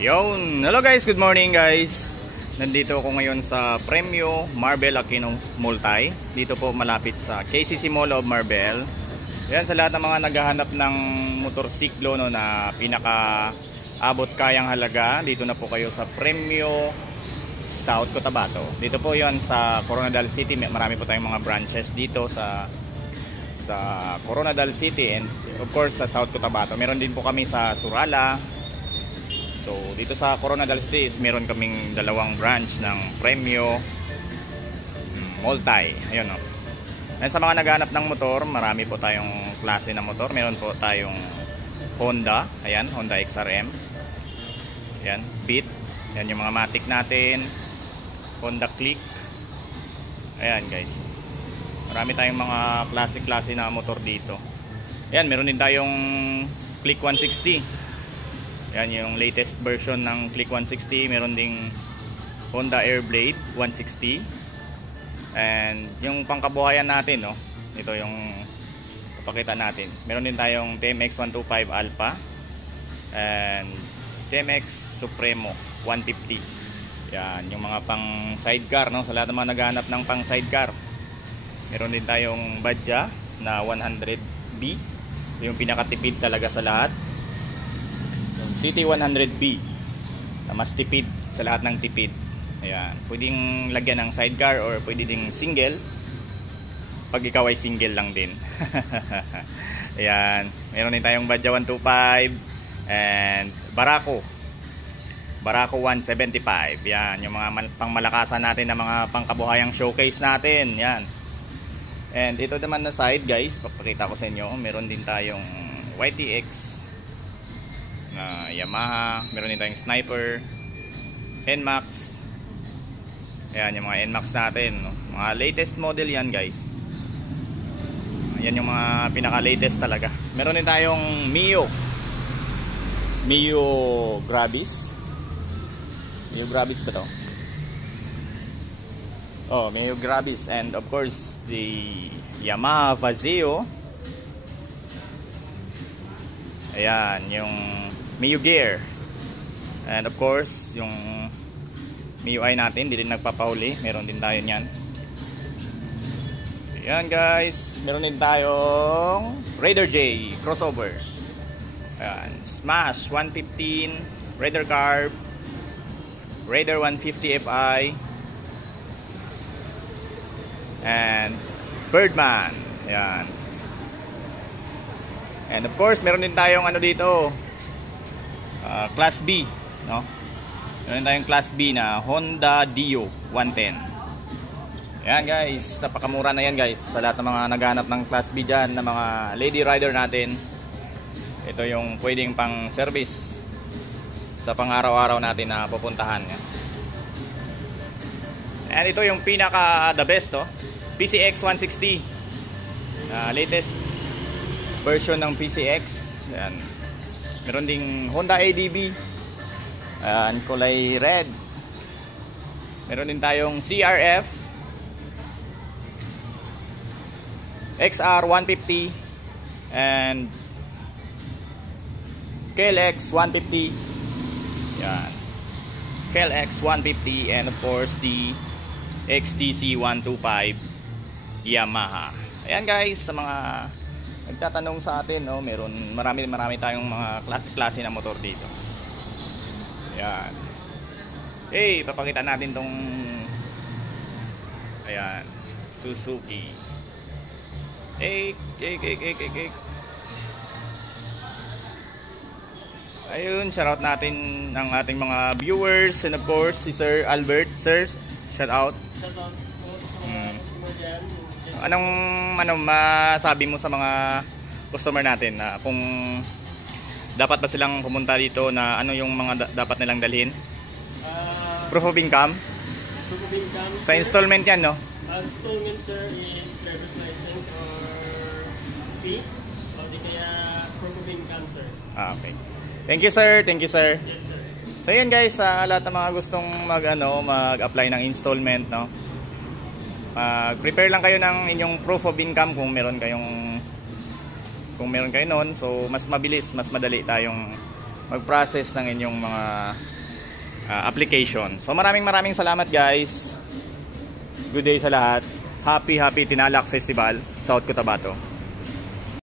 Yon, hello guys, good morning guys. Nandito ako ngayon sa Premio Marbel Aquino Multi. Dito po malapit sa KCC Mall of Marbel. Yan, sa lahat ng mga naghahanap ng motorsiklo no, na pinaka abot kayang halaga, dito na po kayo sa Premio South Cotabato. Dito po yon sa Coronadal City. Marami po tayong mga branches dito sa Coronadal City and of course sa South Cotabato. Meron din po kami sa Surala. So dito sa Coronadal City is meron kaming dalawang branch ng Premio Multi. Ayun, no. And sa mga naghahanap ng motor, marami po tayong klase ng motor. Meron po tayong Honda, ayan, Honda XRM. Ayan, Beat. Ayan yung mga Matic natin. Honda Click. Ayan guys. Marami tayong mga klase-klase na motor dito. Ayan, meron din tayong Click 160. Yan yung latest version ng Click 160. Meron ding Honda Airblade 160. And yung pangkabuhayan natin, no? Ito yung papakita natin. Meron din tayong TMX 125 Alpha and TMX Supremo 150. Yan, yung mga pang sidecar, no? Sa lahat ng mga naghahanap ng pang sidecar. Meron din tayong Badja na 100B. Yung pinakatipid talaga sa lahat. City 100B na mas tipid sa lahat ng tipid. Ayan, pwedeng lagyan ng sidecar or pwede ding single pag ikaw ay single lang din. Ayan, meron din tayong Badja 125 and Barako 175. Yan, yung mga pangmalakasan natin na mga pangkabuhayang showcase natin. Yan. And ito naman na side guys, papakita ko sa inyo, meron din tayong YTX na Yamaha, meron din tayong Sniper, NMAX. Ayan yung mga NMAX natin, no? Mga latest model yan guys. Ayan yung mga pinaka latest talaga. Meron din tayong Mio Gravis. Mio Gravis ba to? Oh, Mio Gravis. And of course the Yamaha Vazio. Ayan yung Mio Gear. And of course, yung MIUI natin, hindi din nagpapahuli. Meron din tayo niyan. Ayan guys, meron din tayong Raider J crossover. Ayan, Smash 115, Raider Carb, Raider 150 Fi, and Birdman. Ayan. And of course, meron din tayong ano dito, Class B, no? Meron tayong Class B na Honda Dio 110. Ayan guys, napakamura na yan guys sa lahat ng mga naghanap ng Class B dyan, na mga lady rider natin. Ito yung pwedeng pang service sa pang araw-araw natin na pupuntahan. And ito yung pinaka the best, oh, PCX 160, latest version ng PCX. Ayan. Meron ding Honda ADB, ayan, kulay red. Meron din tayong CRF XR 150 and KLX 150. Ayan, KLX 150 and of course the XTC 125 Yamaha. Ayan guys, sa mga nagtatanong sa atin, no, marami tayong mga klase na motor dito. Ayan. Hey, papakita natin tong ayan, Suzuki. Hey. Ayun, shoutout natin ang ating mga viewers and of course si Sir Albert. Sir, shoutout. Shoutout po sa mga customer dyan. Anong masabi mo sa mga customer natin na kung dapat ba silang pumunta dito, na ano yung mga dapat nilang dalhin? Proof of income? Proof of income. Sa installment yan, no? Installment sir is driver's license or SP o di kaya proof of income sir. Okay. Thank you sir, thank you sir. Yes sir. So yan guys, sa lahat ng mga gustong mag-apply ng installment, no? Prepare lang kayo ng inyong proof of income kung meron kayo noon. So mas mabilis, mas madali tayong mag-process ng inyong mga application. So maraming salamat guys. Good day sa lahat. Happy Tinalak Festival, South Cotabato.